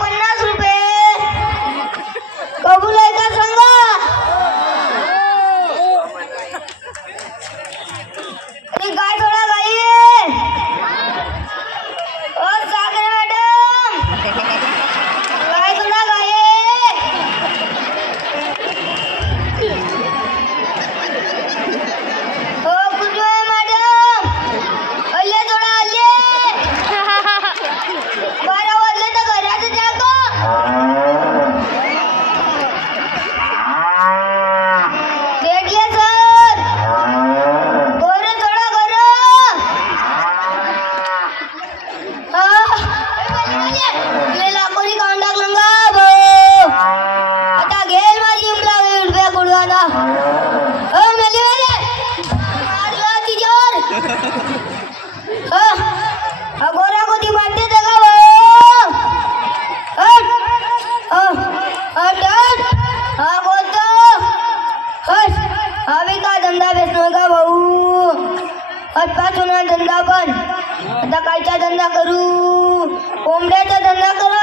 50 रुपये कबूल आहे का सांगा? अरे काय थोडा गाई आहे ओ सागर मॅडम, काय थोडा गाई आहे? ओ कुठे आहे मॅडम? अल्ले थोडा अल्ले 12 वाजले तर घरात जा का? भेटले सर गोरे थोडा गोर ले लाकोरी काढून टाकलं का भाऊ? आता घेल माझी रुपया गुडगाना मेली मेले मारला तिच्यावर गोरा कोती मारते ते का भाऊ? बोलतो हवी का धंदा बेसणार का भाऊ? पासून धंदा पण आता कायचा धंदा करू? कोंबड्याचा धंदा करा